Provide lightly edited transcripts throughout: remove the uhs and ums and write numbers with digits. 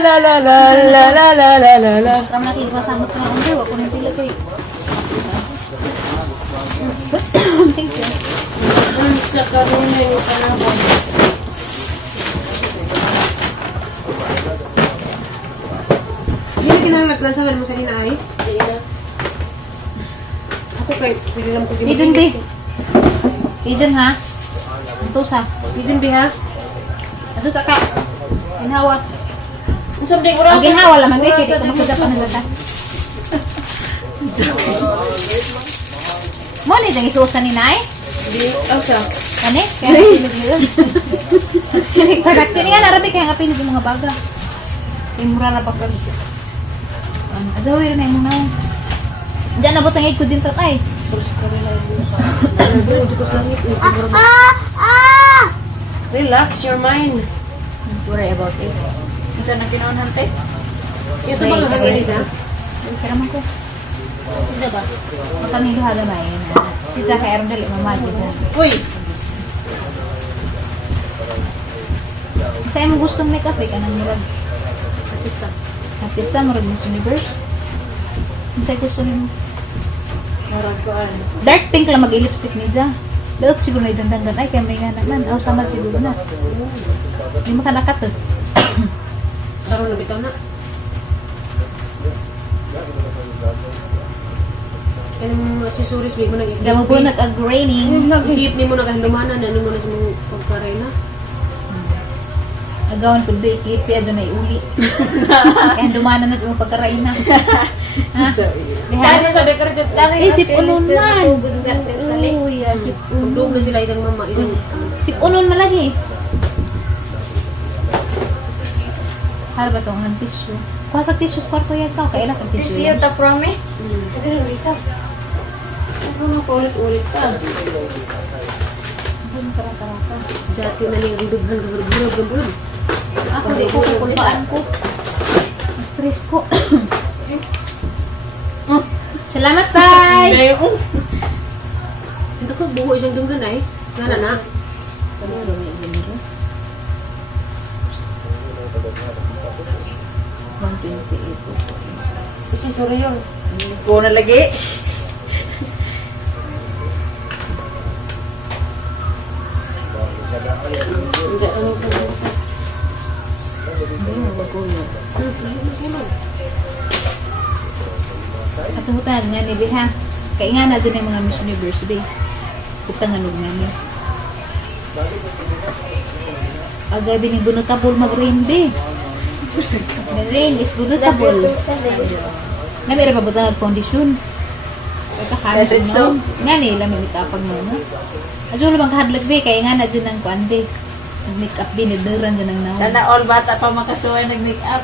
la la la la la la la la la. Ram nakikasama ko ng undo, ako nang pila kay. Thank you. Ang sa karuna yung panahon. Hindi na kinahanglan sa mo sa hinaay. Ako kay pili lang ko di Pigeon B. Pigeon ha. Ito sa. Pigeon B ha. Ito sa ka. Ginhawa. Ang sabing oras. Ang ginhawa laman eh, kaya dito makita pa nila ta. Mo ni dang isusan ni Nay? Hindi, siya. Kani? Kaya pilig yun. Kaya product yun nga, narabi kaya nga pilig yung mga baga. Kaya mura na pagkag. Ajawi rin na yung muna. Diyan nabot ang ko din tatay. Terus ka rin lang yung sa... Relax your mind. Don't worry about it. Ang saan na pinaunan tayo? Ito ba nga ganyan ha? Kaya naman ko. Sida ba? Makaming luha gamay. Sida kaya rin dali mamagi na. Uy! Sa'yo mo gustong make up eh, kanang murag. Artista. Artista, murag Miss Universe. Sa'yo gusto niyo. Marag ko Dark pink lang mag-lipstick ni Za. Laot siguro na dyan danggan. Ay, kaya may nga naman. Aw, samad siguro na. Hindi makanakat eh. Karon na bitaw na. Anong accessories may mo nag Gamo po nag-graining. Ikip ni mo naghandumanan na mo na sa mga pagkaray na. Agawan po ba ikipi, adyo na iuli. Kaya dumanan na sa mga pagkaray na. Ha? Kaya sa dekor dyan. Eh, sip unon man. Uy, sip Pagdog na sila isang mama, isang Sip unon man lagi. Harap ba itong tissue? Kuha sa tissue sa kwarto yan ka. Kailan kang tissue yan? ta promise? Ito na wait up. Ano ko ulit ka? Ano karata-rata? jati na niyang dughan gabur-gabur. Ako, di ko kukulpaan ko. Stress ko. Oh, salamat, tay! Hindi. Ito ko buho isang dunggan ay. Ngana na. Kasi sorry yun. Ko na lagi. Hindi, ano ka na? At hutang nga ni Biha. Kaya nga na dyan yung mga Miss Universe, Bi. Hutang nga nga ni. Agay bining bunotable mag-rain, Bi. The rain is bunotable. Namira pa ba ito kondisyon? Better so. Nga ni, lamig itapag mo na. Aso bang kahadlag, Bi. Kaya nga na dyan ang kuan, Bi. Nag-make up, Bi. Niduran dyan ang naon. Sana all bata pa makasuway nag-make up.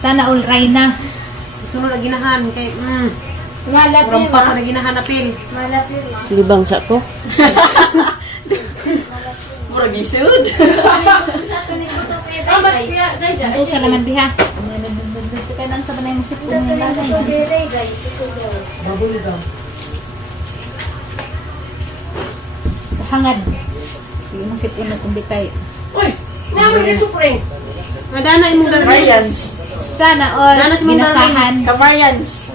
Sana all Rayna. Gusto mo na ginahan kay Malapil Kurang pa na ginahan na pil. Malapil. Libang sa ko. Murag isud. Ito sa laman, Biha. Nagdagdag sa kanang sa banay musik ko ng lalay. Hangad. Yung musik ko na kumbitay. Uy, naman ni Supring. Nadana imong dala. Marians. Sana all Sana si Ma'am binasahan. Kamarians.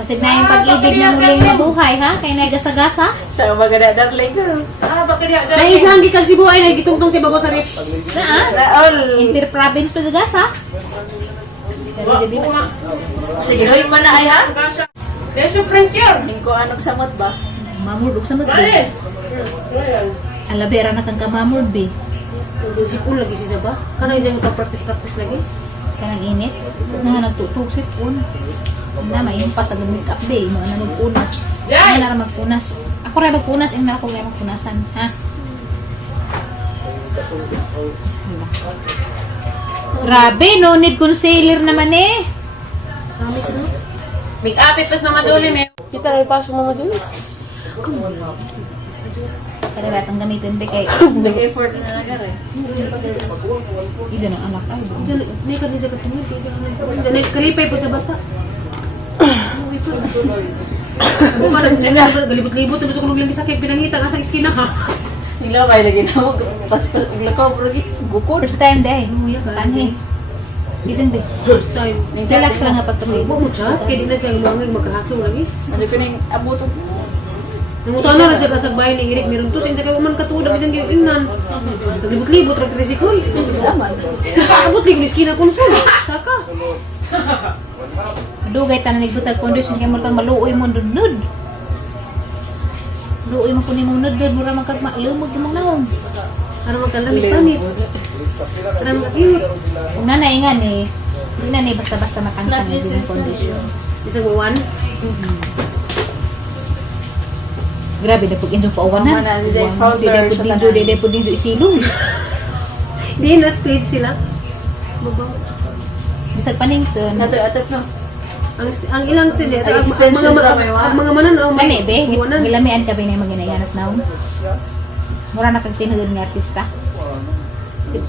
Masid na yung pag-ibig na muling mabuhay, ha? Kaya nagasa-gasa. Sa mga darling ko. Nay isang gikag Cebu ay nagitungtong sa babaw sa rip. Na all. Inter-province pa gasa. Pero jadi ba? Sige, hoy man na ay ha. Dahil Supring cure. Hingko anong samot ba? Mamurog sa magbi. Alabera na kang kamamurd, be. Sipon lagi siya ba? Kanang dyan ka-practice lagi. Kanang init. Na nagtutog sipon. Na maimpas sa make up, be. Mga na magpunas. Mga na magpunas. Ako rin magpunas. Ang nara ko rin magpunasan, ha? Grabe, no need concealer naman eh. Make up it na maduli me. Kita ay pasok mo maduli. Kada ratang gamitin, be, kay Nag-effort na nagar eh. iyan ang anak ay. Diyan, may ka din sa katingin. Diyan, kalipay po sa bata. Ako ka lang siya. Galibot-libot. Tapos ako naglang sakit. Pinangita ka sa iskina ha. Nila kay lagi na mo. Pas uglakaw bro gi. Gukod. First time, day. Luya ka. Kanhi. Dito din. First time. Relax lang nga pagkamay. Ibo mo siya. Kaya di na siya lumangag magkahaso lagi. Ano ko ning abuto. Nangutan na rin siya kasag bahay ni Eric. Meron to. Sinsa kayo man katuod na bisang ginan. Naglibot-libot rin tricycle. Salamat. Abot ligong iskina kung saan. Saka. Dugay tanan nagbutag condition kay mo kang maluoy mo nudnud. Luoy mo kunin mo nudnud mura man kag malumog imong naong. Ano magkalamit panit. Ano magkakiyot. Kung nanay nga ni, hindi na ni basta-basta matangkang yung condition. Bisang uwan. Grabe na pag inyong pauwanan. Mama na, di founder sa tanan. Dede po din isilong. Di na stage sila. Babaw. Bisag panington. Nato-atap no. Ang ilang sila. Ang extension ba may wa? Ang mga mananaw Kani be, uwanan. gilamian ka ba na maginayanas naong. Mura na kag tinugod nga artista.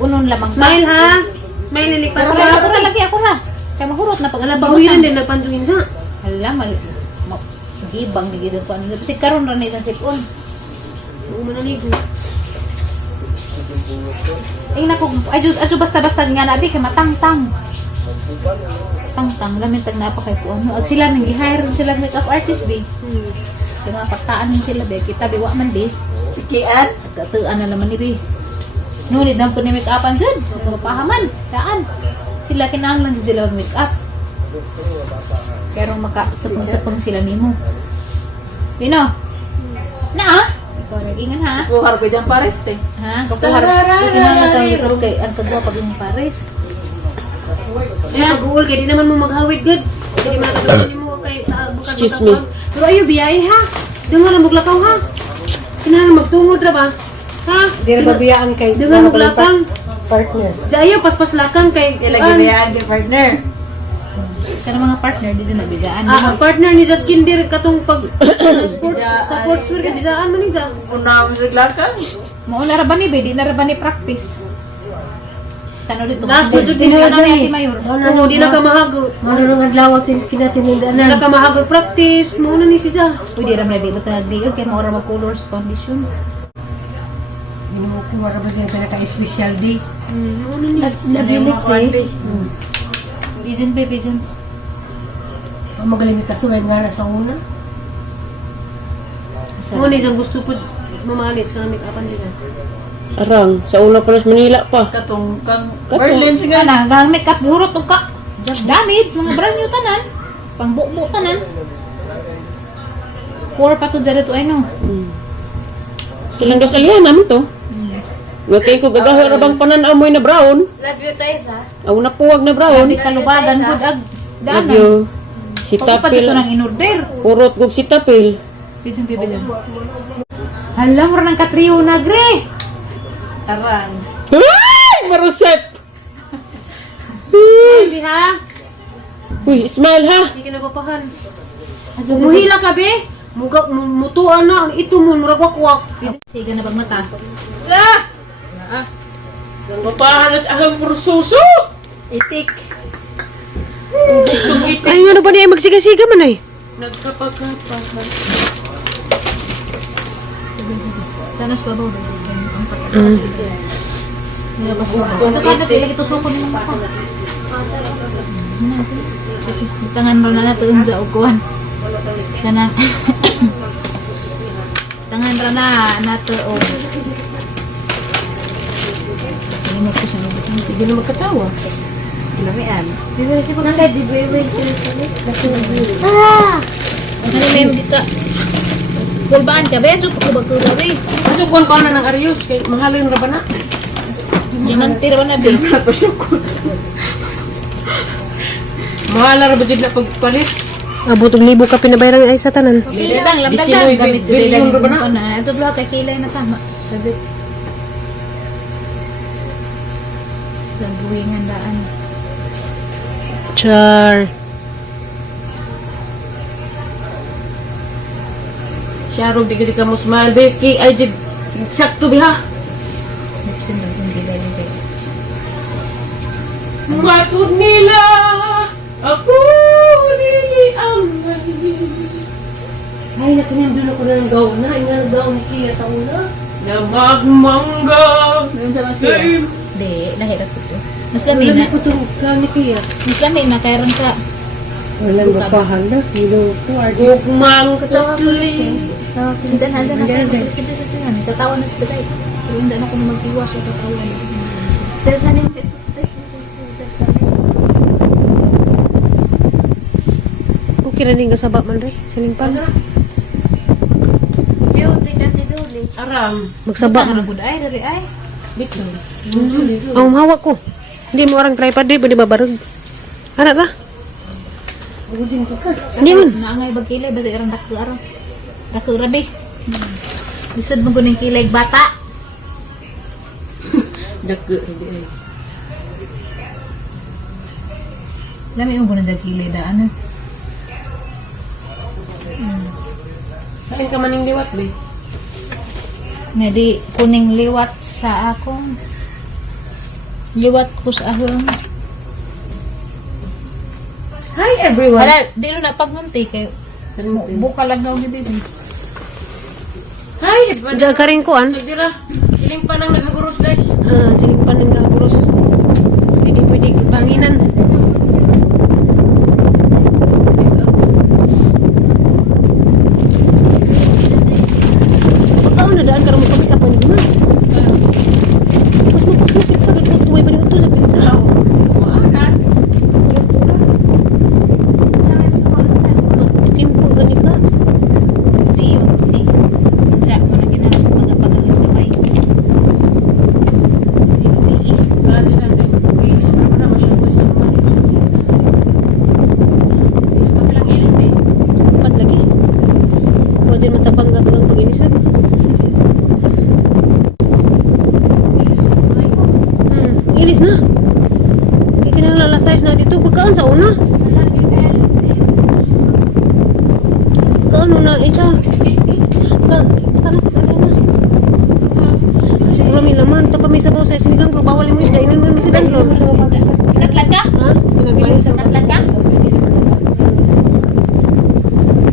Unon lamang. Smile ha. Smile lilipat Ako ka. ra lagi ako ra. Kay mahurot na pag Ala bahuyan din na panjungin sa. Hala mal gibang ni gid ko ano. Kasi karon ra ni sipon. Oo manaligo. Ay nako, adyo basta-basta nga nabi kay matangtang. Tangtang lamin tag napa kay kuan. Ag sila nang gi-hire sila makeup artist be. Kaya mga pagtaan din sila be, kita biwa man be. Pikian. Katuan na naman ni be. Ngunit na po ni make-upan dyan. Mapahaman. Kaan. Sila kinahanglan din sila mag-make-up. Pero makatapong-tapong sila nimo. Pino? Na ah? Ikaw nag-ingan ha? Kuhar ko dyan pares te. Ha? Kapuhar. Kinahanglan kang ikaw kay ang kagwa pag yung pares. Kaya mag-uul kay di naman mo maghawid good. Hindi man nakatuloy mo kay bukas. Excuse me. Pero ayo biyay ha. Dengar ang buglakaw ha. Kinahanglan magtungod ra ba? Ha? Di na babiyaan kay Dengan buglakang. partner. Jayo paspas lakang kay Ilagay bayaan kay partner. Kana mga partner dito na bigaan. ang partner ni Jaskin dir katong pag sports wear kay bijaan man ni Ja. Una mo siglakang. Mauna ra ba ni be? Di na ra ba ni practice? Tano dito. Last na jud Di na dinhi. ni Ate Mayor. Oo, di na ka mahagot. Marunong adlaw kinatinindaan Di na ka mahagot practice. Mo na ni si Ja. Pwede ra man di ba tagdigag kay maura mag colors condition. Kung wala ba siya pinaka-special day. Mo na ni. Labilit eh. Pigeon be, pigeon. Ang magaling ka suway nga na sa una. Mo ni jang gusto pud mamalit sa make-upan din. Arang, sa una pa sa Manila pa. Katong kang Berlin siya. Kana gang makeup hurot og ka. Damage mga brand new tanan. Pangbukbuk tanan. Core pa to dere to ay no. Ilang gasalian naman to. Wakay ko gagawa rabang panan amoy na brown. Love you guys ha. Aw na puwag na brown. Grabe kalubagan gud ag Love daan. you. Pag pa Sitapil. dito nang inorder. Purot kog sitapil. Pigeon be pigeon. Hala mo nang katriyo na gre. Arang. Ay! Marusep! Hindi ha. Uy, smile ha! Hindi ka napapahan. Muhila ka be. Mutuan na ang ito mo murakwak-wak. Sige na pagmata. Papahanas ahang pursuso! Itik. Ay ano ba niya magsiga-siga man ay? Nagkapagkapa. Tanas pa ba? Niya pas ko. Ito ka na lagi to soko ni mga. Tangan ro na nato unsa og kuan. Kanang tangan ra na nato og. Ini ko siya. Sige na magkatawa. Lamian. Bibili si pag nalay di bibili. Ah! Ano may dito? Kulbaan ka ba? Suko ba ko ba? Masukon ko na ng Arius kay mahalin ra ba na? Dimantir ba na ba? Mahala ra ba jud na pagpalit? Abot og libo ka pinabayaran ay sa tanan. Lamdang gamit sa dila ni ko na. Ito blo kay kilay na sama. Sabi. Labuing handaan. Char. Syaro, di ka mo smile. Becky, ay jid. Sakto biha. Nipsin lang kung dila ni ba. Matod nila. Ako nili ang Ay nakinindon ako na ng gaw na. Inga ng gaw ni Kia sa una. na magmangga. Doon sa masya. Di, nahirap ko to. Mas lami na. Ito gamit iya. Mas lami na. Kaya rin ka. Walang gapahan na. Gugmang katatuloy. Hindi na ako magsisingan. Tatawa na sila tayo. Pero hindi na ako mag-iwas o tatawa na. There's na rin. Okay na din kasaba man rin. Salimpan. Arang. Magsaba. Ang ragod ay, dari ay. Dito. Ang hawak ko. Hindi mo orang tripod di, pwede babarog. Anak ra? Hindi man. Naangay bag kilay, basta irang dako araw. Dako rabi. Lisod mo guning kilay bata. Dagko. Ay. Lami mo guning kilay daan. Kain ka maning liwat, be. Nga di kuning liwat sa akong. Liwat ko sa akong. Hi everyone. Wala, di na pagnunti kayo. Buka lang daw ni baby. Hi everyone. Diyan ka rin kuan. Dira, siling pa nang naghaguros guys. Silimpan ng gaguros. Pwede panginan. Pagkaon na daan ka rin mo kami kapon di man. Mas mapasmupit sa gagawin tuway pa rin ito sa pinsa. Tikim ko ganit ka. Di yun, di. Sa mo na ginagawa pag-apagal ng gaway. Grabe na kayo. Ilis pa na masyado sa mga. Ilis pa lang ilis eh. Cepat lagi. Kau jangan matapang nggak tukang begini sih. Ilis na. Ikan yang lalasay na dito. Pagkaan sa una. Pagkaan una isa. Kana sa sana na. Kasi kung may laman, ito pa may sabaw sa sinigang. Kung bawal mo isda, inin mo yung isda. Katlag ka? Ha? Pinagilay sa Katlag ka?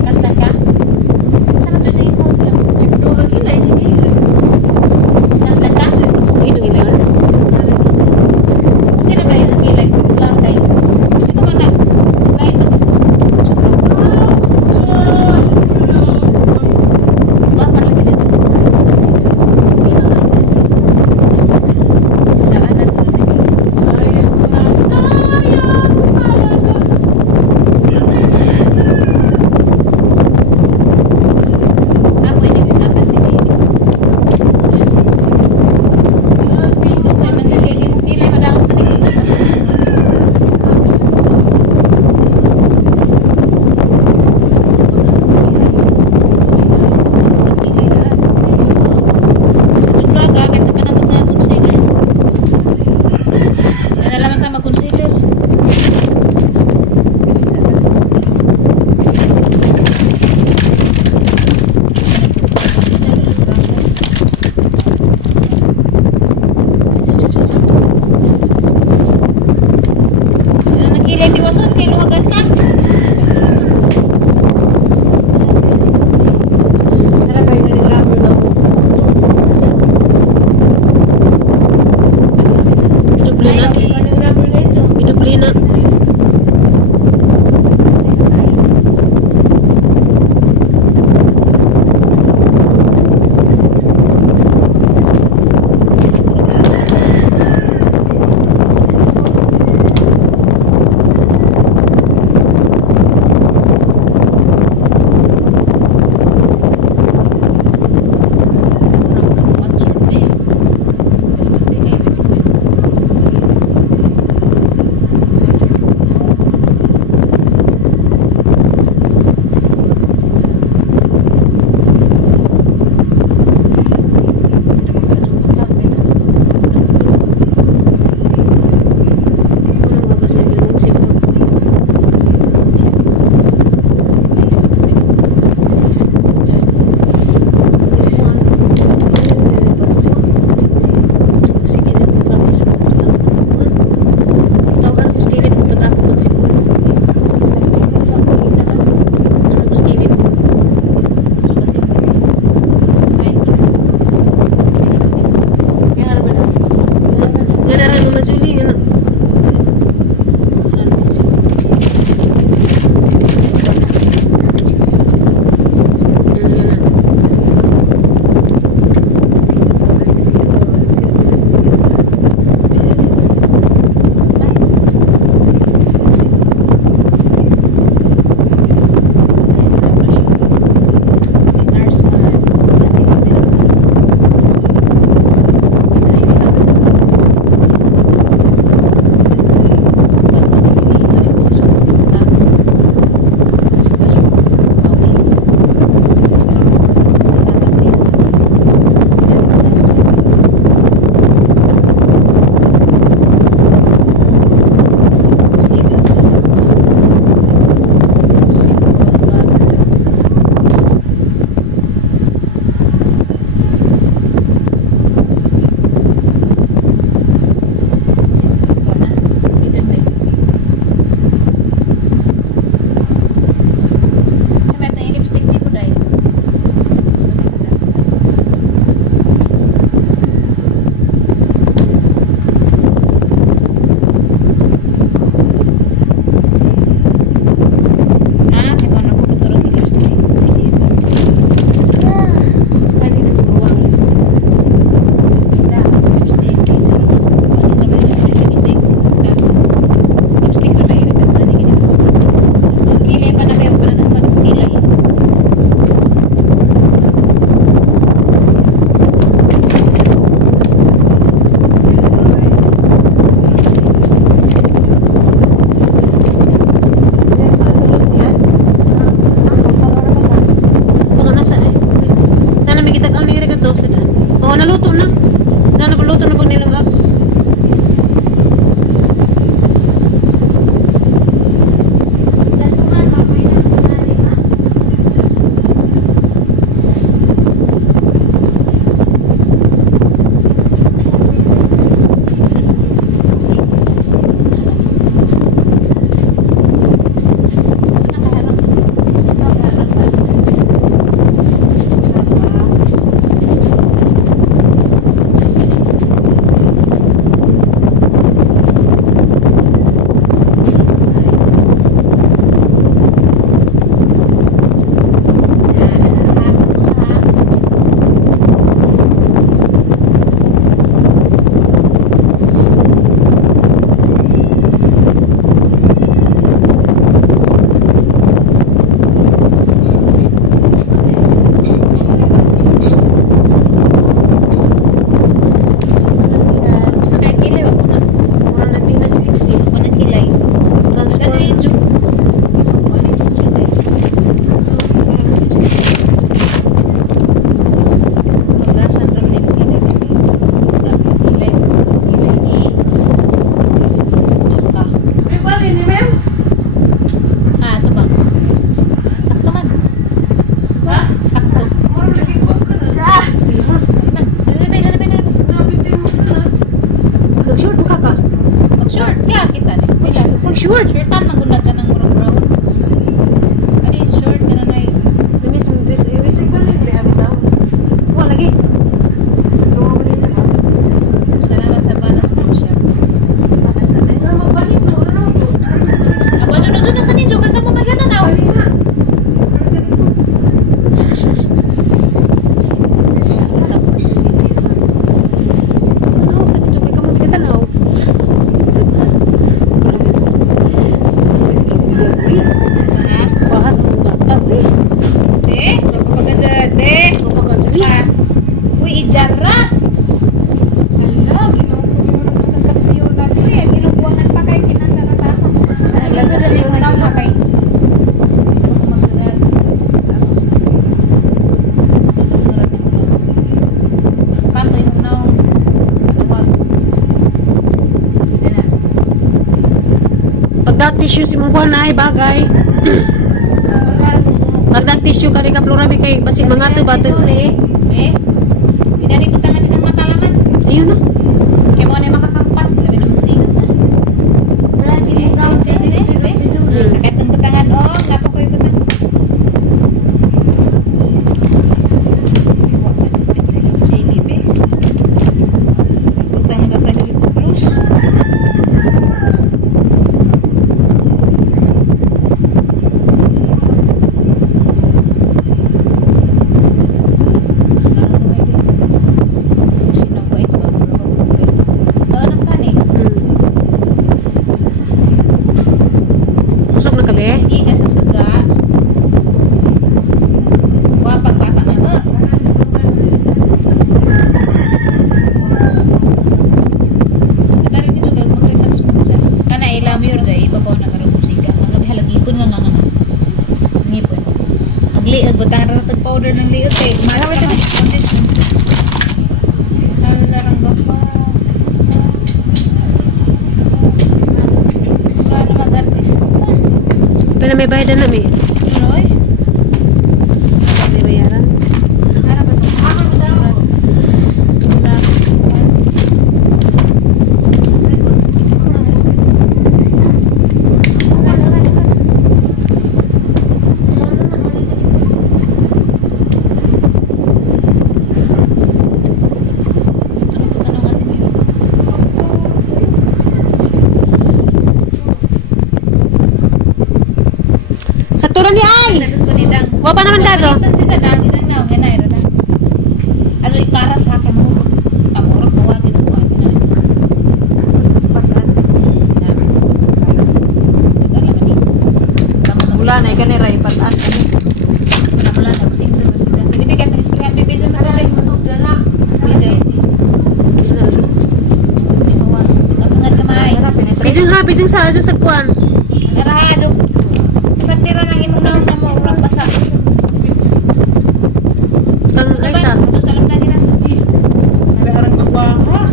Katlag ka? Sana to din ko. Tulog ilay, sige. Katlag ka? Ito gilan. Okay na ba yung ilay? Lang kayo. Ito man na. Lain ba? Wapa lagi dito. Daanan ko lagi. dali mo ito na kay. Kanto yung naong. Luwag. Yan na. Pagdag tissue si mong kuhan na ay bagay. Pagdag tissue kari ka Flora bi kay basig mga to ba to. Eh, hindi ko tangan isang matalaman. Ayun na. Kaya mo na makakampat. Labi naman sigat na. Wala din yung gawin sa Tiduli. Sakit ng batangan. Oh, napakoy batang. Usok na kali. Sige sa saga. Wapag bata nga. Katarin nito kayo mag-retouch mo siya. Kana ilam yun dahil ibabaw na karang musika. Ang gabi halagipon nga nga. Ngipon. Magliag, butang ratag powder ng liot eh. Marami ka ng condition. Narang gapa. Paano mag-artista? Pila may bayadan na mi. Noy? May bayaran. Sa turan ni ay. Wa pa naman dado. Ano para sa akin mo? Amorot mo wag ito kuan na. Wala na ikani ray pataan kani. Wala na sing to sila. Binibigyan ng sprayan bibidyo na kami. Bidyo. Kapangan kamay. Bising sa ajo sa kuan. Narahado. Sa tira ng imong naong na mo urang basa. Kang ay sa. Ito sa lamang na. Arang magwapa.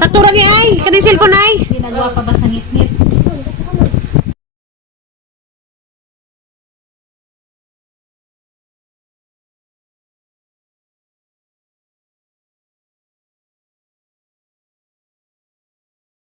Sa turan ni ay. Kaning cellphone ay. Ginagawa pa ba sa ngit-ngit?